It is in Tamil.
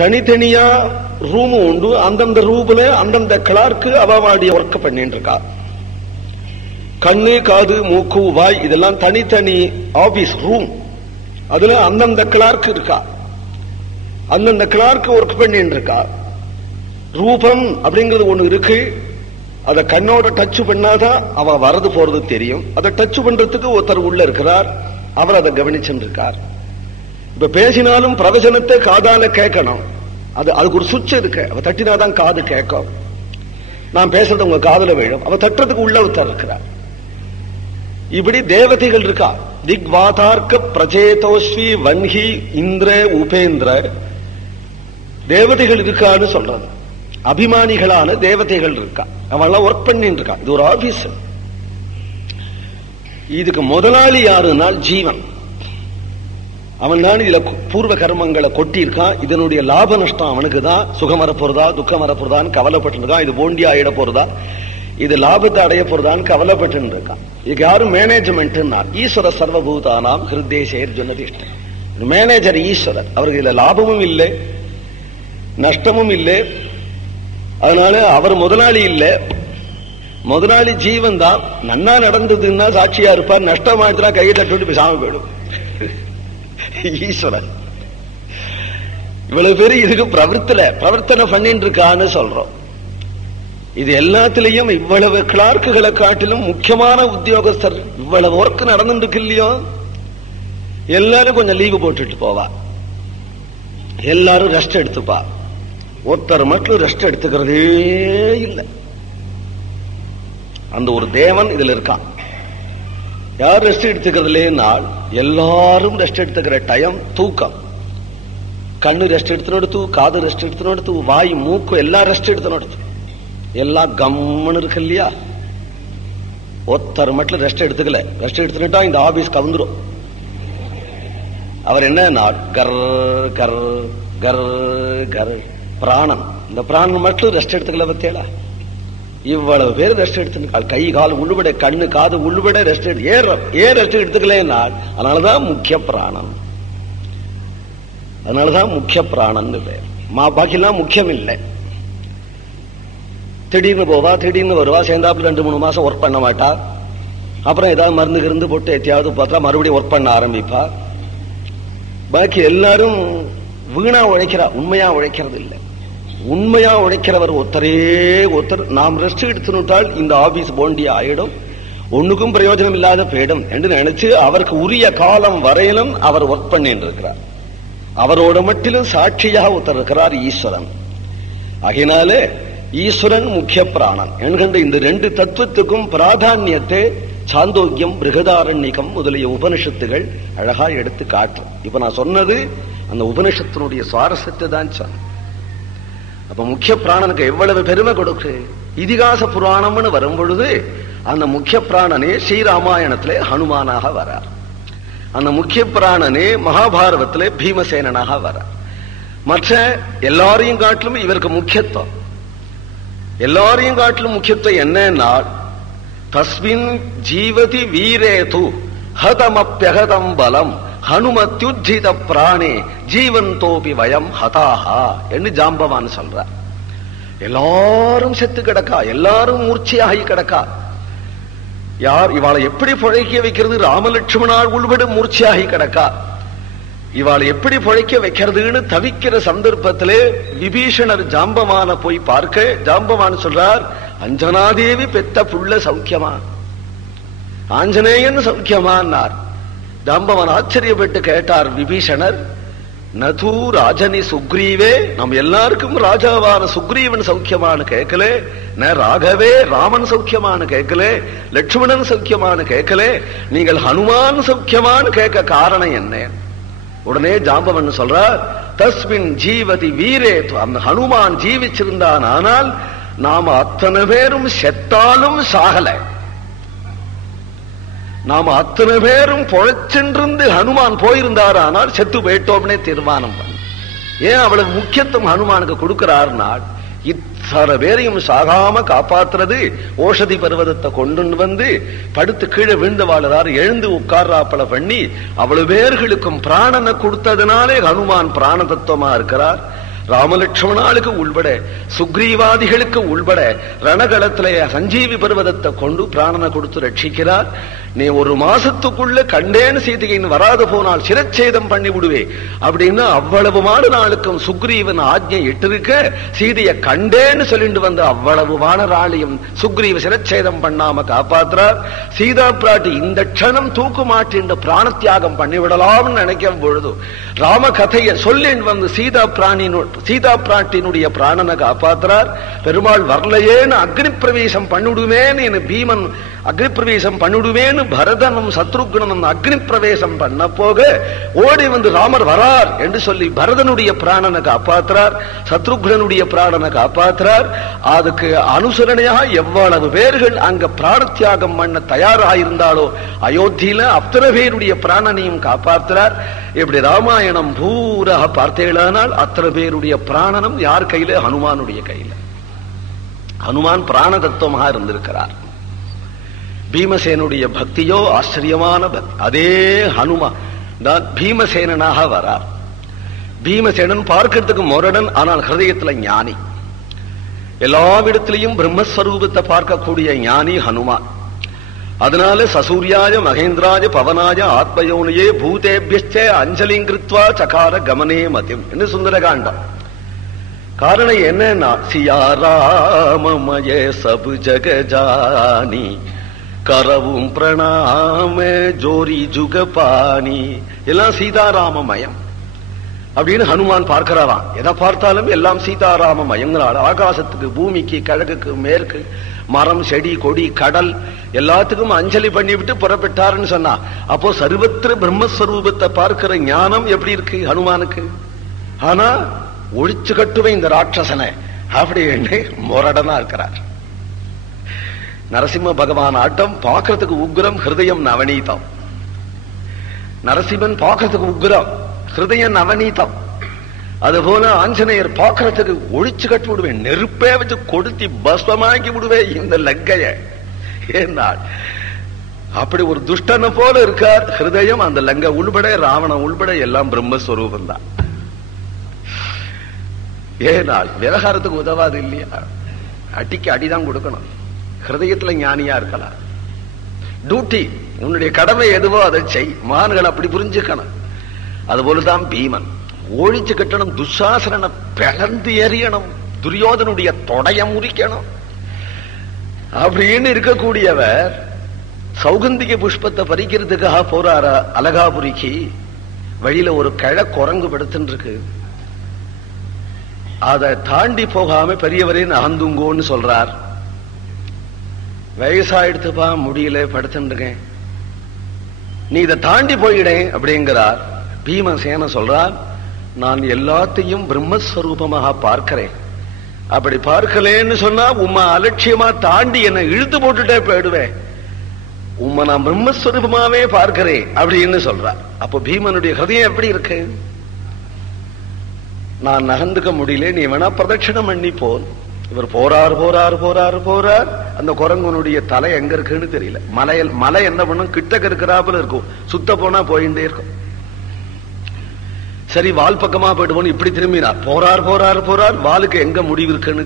தனித்தனியா ரூம் உண்டு. அந்தந்த ரூம்ல அந்தந்த கிளார்க்கு அவவாடிய ஒர்க் பண்ணிட்டு இருக்கா. கண்ணு, காது, மூக்கு, வாய் இதெல்லாம் தனித்தனி ஆபீஸ் ரூம். அதுல அந்தந்த கிளார்க்கு இருக்கா. அந்தந்த கிளார்க்கு ஒர்க் பண்ணிட்டு இருக்கா. ரூபம் அப்படிங்கிறது ஒண்ணு இருக்கு. அத கண்ணோட டச் பண்ணாதான் அவ வரது போறது தெரியும். அதை டச் பண்றதுக்கு ஒருத்தர் உள்ள இருக்கிறார். அவர் அதை கவனிச்சுட்டு இருக்கார். இப்ப பேசினாலும் பிரவசனத்தை காதால கேட்கணும். அதுக்கு ஒரு சுவிட்ச் இருக்கு. அவ தட்டினாதான் காது கேட்கும். நான் பேசுறது உங்க காதுல விழும். அவ தட்டுறதுக்கு உள்ள ஒருத்தர் இருக்கிறார். இப்படி தேவதைகள் இருக்கா. திக்வாதார்க்க பிரச்சேதோஸ்வி வன்ஹி இந்திர உபேந்திர தேவதைகள் இருக்கான்னு சொல்றது. அபிமானிகளான தேவதைகள் இருக்கா. அவெல்லாம் ஒர்க் பண்ணிட்டு இருக்கா. இது ஒரு ஆபீஸ். இதுக்கு முதலாளி யாருனால் ஜீவன். அவன் தான் இதுல பூர்வ கர்மங்களை கொட்டியிருக்கான். இதனுடைய லாப நஷ்டம் அவனுக்கு தான். சுகம் வரப்போறதா துக்கம் வரப்போறதான்னு கவலைப்பட்டு இருக்கான். இது போண்டி ஆயிட போறதா, இது லாபத்தை அடைய போறதான்னு கவலைப்பட்டு இருக்கான். இதுக்கு யாரும் மேனேஜ்மெண்ட் ஈஸ்வர சர்வபூதானாம் ஹிருதேசேர் ஜனதிஷ்டன். மேனேஜர் ஈஸ்வரர். அவருக்கு இதுல லாபமும் இல்லை நஷ்டமும் இல்லை. அதனால அவர் முதலாளி இல்லை. முதலாளி ஜீவன் தான். நன்னா நடந்ததுன்னா சாட்சியா இருப்பார். நஷ்டமாச்சுனா கையை தட்டு பேசாம போயிடும் ஈஸ்வரன். இவ்வளவு பேரு இதுக்கு பிரவர்த்தனை பண்ணிட்டு இருக்கான்னு சொல்றோம். இது எல்லாத்திலையும் இவ்வளவு கிளார்க்குகளை காட்டிலும் முக்கியமான உத்தியோகஸ்தர். இவ்வளவு ஒர்க் நடந்துட்டு இருக்கு இல்லையோ, எல்லாரும் கொஞ்சம் லீவு போட்டுட்டு போவா. எல்லாரும் ரெஸ்ட் எடுத்துப்பா. ஒருத்தர் மட்டும் ரெஸ்ட் எடுத்துக்கிறதே இல்லை. அந்த ஒரு தேவன் இதுல இருக்கான். யார் ரெஸ்ட் எடுத்துக்கிறதுலேனால் எல்லாரும் ரெஸ்ட் எடுத்துக்கிற டைம் தூக்கம். கண்ணு ரெஸ்ட் எடுத்து, காது ரெஸ்ட் எடுத்து, வாய் மூக்கு எல்லாம் ரெஸ்ட் எடுத்து, எல்லாம் கம்முன்னு இருக்கு இல்லையா. ஒருத்தர் மட்டும் ரெஸ்ட் எடுத்துக்கல. ரெஸ்ட் எடுத்துட்டா இந்த ஆபீஸ் கவுந்துரும். அவர் என்ன கர் கர் கர் கர் பிராணம். இந்த பிராணம் மட்டும் ரெஸ்ட் எடுத்துக்கல. பத்தியலா இவ்வளவு பேர் ரெஸ்ட் எடுத்துக்கால். கை கால் உள்ளுபட, கண்ணு காது உள்ளுபட ரெஸ்ட் ஏன் ரெஸ்ட் எடுத்துக்கலன்னா அதனாலதான் முக்கிய பிராணம். அதனாலதான் முக்கிய பிராணம் பேர். பாக்கிலாம் முக்கியம் இல்லை. திடீர்னு போவா, திடீர்னு வருவா. சேர்ந்தாப்புல 2-3 மாசம் ஒர்க் பண்ண மாட்டா. அப்புறம் ஏதாவது மருந்து இருந்து போட்டு எத்தியாவது பார்த்தா மறுபடியும் ஒர்க் பண்ண ஆரம்பிப்பா. பாக்கி எல்லாரும் வீணா உழைக்கிறா. உண்மையா உழைக்கிறது இல்லை. உண்மையா உழைக்கிறவர் ஒருத்தர். நாம் ரெஸ்ட் எடுத்துட்டால் இந்த ஆபீஸ் போண்டி ஆயிடும், ஒண்ணுக்கும் பிரயோஜனம் இல்லாத போயிடும் என்று நினைச்சு அவருக்கு உரிய காலம் வரையிலும் அவர் ஒர்க் பண்ணிட்டு இருக்கிறார். அவரோட மட்டிலும் சாட்சியாக ஒருத்தர் இருக்கிறார் ஈஸ்வரன். ஆகினாலே ஈஸ்வரன் முக்கிய பிராணன் என்கின்ற இந்த 2 தத்துவத்துக்கும் பிராதான்யத்தை சாந்தோக்கியம், பிருகதாரண்யகம் முதலிய உபனிஷத்துகள் அழகா எடுத்து காட்டும். இப்ப நான் சொன்னது அந்த உபனிஷத்தினுடைய சுவாரஸ்யத்தை தான் சொன்னேன். அப்ப முக்கிய பிராணனுக்கு எவ்வளவு பெருமை கொடுக்கு. இதிகாச புராணம்னு வரும் பொழுது அந்த முக்கிய பிராணனே ஸ்ரீராமாயணத்திலே ஹனுமானாக வரார். அந்த முக்கிய பிராணனே மகாபாரதத்திலே பீமசேனனாக வரார். மற்ற எல்லாரையும் காட்டிலும் இவருக்கு முக்கியத்துவம். எல்லாரையும் காட்டிலும் முக்கியத்துவம் என்னன்னா தஸ்மின் ஜீவதி வீரேது ஹதமப்யஹதம் பலம் ஹனுமத்யுஜித பிராணே ஜீவந்தோபி வயம் ஹதாஹா என்று ஜாம்பவான் சொல்றார். எல்லாரும் செத்து கிடக்கா, எல்லாரும் மூர்ச்சையாகி கிடக்கா. யார் இவாளை எப்படி பிழைக்க வைக்கிறது? ராமலட்சுமணால் உள்பட மூர்ச்சையாகி கிடக்கா. இவாளை எப்படி பிழைக்க வைக்கிறதுன்னு தவிக்கிற சந்தர்ப்பத்திலே விபீஷணர் ஜாம்பவான போய் பார்க்க, ஜாம்பவான் சொல்றார், அஞ்சனாதேவி பெத்த புள்ள சௌக்கியமா, ஆஞ்சநேயன் சௌக்கியமானார். ஜாம்பவான் ஆச்சரியப்பட்டு கேட்டார் விபீஷணர், நது ராஜனி சுக்ரீவே, நம்ம எல்லாருக்கும் ராஜாவான சுக்ரீவன் சௌக்கியமானு கேட்கல, ந ராகவே ராமன் சௌக்கியமானு கேட்கல, லட்சுமணன் சௌக்கியமானு கேட்கல, நீங்கள் ஹனுமான் சௌக்கியமானு கேட்க காரணம் என்ன? உடனே ஜாம்பவன் சொல்றார், தஸ்மின் ஜீவதி வீரே, அந்த ஹனுமான் ஜீவிச்சிருந்தான், ஆனால் நாம அத்தனை பேரும் செத்தாலும் சாகல, நாம அத்தனை பேரும் பொழைச்சென்றிருந்து ஹனுமான் போயிருந்தார், ஆனால் செத்து போயிட்டோம்னே தீர்மானம் பண்ண. ஏன் அவ்வளவு முக்கியத்துவம் ஹனுமானுக்கு கொடுக்கிறார்னா, இத்தனை பேரையும் சாகாம காப்பாத்துறது, ஓஷதி பர்வதத்தை கொண்டு வந்து படுத்து கீழே விழுந்து வாழறார், எழுந்து உட்கார்றாப்பல பண்ணி அவ்வளவு பேர்களுக்கும் பிராணனை கொடுத்ததுனாலே ஹனுமான் பிராண தத்துவமா இருக்கிறார். ராமலட்சுமணாளுக்கு உள்பட சுக்ரீவாதிகளுக்கு உள்பட ரணகளத்திலே சஞ்சீவி பர்வதத்தை கொண்டு பிராணனை கொடுத்து ரட்சிக்கிறார். நீ ஒரு மாசத்துக்குள்ள கண்டேன் சீதையின் வராது போனால் சிரச்சேதம் பண்ணி விடுவே அப்படின்னு அவ்வளவு நாளுக்கும் சுக்ரீவன் ஆஜ்ஞை இட்டிருக்க சீதையை கண்டேன்னு சொல்லிட்டு வந்த அவ்வளவு வானராளியும் சுக்ரீவ சிரச்சேதம் பண்ணாம காப்பாற்றுறார். சீதா பிராட்டி இந்த க்ஷணம் தூக்கு மாட்டின்ற பிராண தியாகம் பண்ணிவிடலாம்னு நினைக்கும் பொழுது ராம கதையை சொல்லிட்டு வந்து சீதா பிராட்டினுடைய பிராணனை காப்பாற்றுறார். பெருமாள் வரலையேன்னு அக்னி பிரவேசம் பண்ணிடுவேன்னு பீமன் அக்னி பிரவேசம் பண்ணிடுவேன்னு பரதனும் சத்ருக்னனும் அக்னி பிரவேசம் பண்ண போக ஓடி வந்து ராமர் வரார் என்று சொல்லி பரதனுடைய பிராணனை காப்பாற்றுறார், சத்ருக்னனுடைய பிராணனை காப்பாற்றுறார். அதுக்கு அனுசரணையாக எவ்வளவு பேர்கள் அங்க பிராண தியாகம் பண்ண தயாராயிருந்தாலோ அயோத்தியில அத்தனை பேருடைய பிராணனையும் காப்பாற்றுறார். இப்படி ராமாயணம் பூரா பார்த்தேளானால் அத்தனை பேருடைய பிராணனும் யார் கையில? ஹனுமானுடைய கையில. ஹனுமான் பிராண தத்துவமாக இருந்திருக்கிறார். பீமசேனுடைய பக்தியோ ஆச்சரியமான பக்தி. அதே ஹனுமான் தான் பீமசேனனாக வரார். பீமசேனன் பார்க்கிறதுக்கு முரடன், ஆனால் ஹிருதயத்துல ஞானி. எல்லாவிடத்திலையும் பிரம்மஸ்வரூபத்தை பார்க்கக்கூடிய ஞானி ஹனுமான். அதனால சசூர்யாய மகேந்திராய பவனாய ஆத்மயோனியே பூதேபியச்ச அஞ்சலிங்கிருத்வா சகார கமனே மதியம் என்று சுந்தரகாண்டம். காரணம் என்னன்னா சியாராமமய சபு ஜகஜானி கரவும் பிரணாம ஜோரி ஜுகபாணி எல்லாம் சீதாராமமயம் அப்படின்னு ஹனுமான் பார்க்கிறாராம். எதை பார்த்தாலும் எல்லாம் சீதாராமமயங்கிறாள். ஆகாசத்துக்கு, பூமிக்கு, கிழக்குக்கு, மேற்கு, மரம், செடி, கொடி, கடல் எல்லாத்துக்கும் அஞ்சலி பண்ணிவிட்டு புறப்பட்டாருன்னு சொன்னா, அப்போ சர்வத்திர பிரம்மஸ்வரூபத்தை பார்க்கிற ஞானம் எப்படி இருக்கு ஹனுமானுக்கு? ஆனா ஒழிச்சு கட்டுவேன் இந்த ராட்சசனை அப்படின்னு முரடனா இருக்கிறார். நரசிம்ம பகவான் ஆட்டம் பார்க்கறதுக்கு உக்ரம், ஹிருதயம் நவநீதம். நரசிம்மன் பார்க்கறதுக்கு உக்ரம், ஹிருதயம் நவநீதம். அதுபோல ஆஞ்சநேயர் பார்க்கறதுக்கு ஒழிச்சு கட்டி விடுவேன், நெருப்பே வச்சு கொடுத்தி பஸ்வமாக்கி விடுவேன் இந்த லங்கைய. ஏனால் அப்படி ஒரு துஷ்டனை போல இருக்கார் ஹிருதயம். அந்த லங்கை உள்பட, ராவணன் உள்பட எல்லாம் பிரம்மஸ்வரூபம் தான். ஏனால் விவகாரத்துக்கு உதவாது இல்லையா? அடிக்கு அடிதான் கொடுக்கணும். ஹிருதயத்துல ஞானியா இருக்கலாம். டியூட்டி, உன்னுடைய கடமை எதுவோ அதை செய். மான்கள் அப்படி புரிஞ்சுக்கணும். அதுபோலதான் பீமன் ஒழிச்சு கட்டணும், துஷாசனனை பிளந்து எறியணும், துரியோதனுடைய தொடைய முறிக்கணும் அப்படின்னு இருக்கக்கூடியவர் சௌகந்திக புஷ்பத்தை பறிக்கிறதுக்காக போறார அலகாபுரிக்கு. வழியில ஒரு குரங்கு படுத்துன்னு இருக்கு. அதை தாண்டி போகாம பெரியவரே நகந்துங்கோன்னு சொல்றார். வயசாயிடுத்துப்பா, முடியல, படுத்துருக்கேன், நீ இதை தாண்டி போயிடேன் அப்படிங்கிறார். பீமசேன சொல்றார், நான் எல்லாத்தையும் பிரம்மஸ்வரூபமாக பார்க்கிறேன். அப்படி பார்க்கலேன்னு சொன்னா உம்மை அலட்சியமா தாண்டி என்னை இழுத்து போட்டுட்டே போயிடுவேன். உம்மை நான் பிரம்மஸ்வரூபமாவே பார்க்கிறேன் அப்படின்னு சொல்றார். அப்போ பீமனுடைய ஹிருதயம் எப்படி இருக்கு? நான் நகர்ந்துக்க முடியல, நீ வேணா பிரதட்சணம் பண்ணி போன். இவர் போறார் போறார் போறார் போறார். அந்த குரங்குனுடைய தலை எங்க இருக்குன்னு தெரியல. மலை என்ன பண்ணும், கிட்டக்க இருக்கிறாப்புல இருக்கும், சுத்த போனா போயிட்டே இருக்கும். சரி, வால் பக்கமா போயிட்டு போன இப்படி திரும்பினார். போறார் போறார் போறார், வாலுக்கு எங்க முடிவு இருக்குன்னு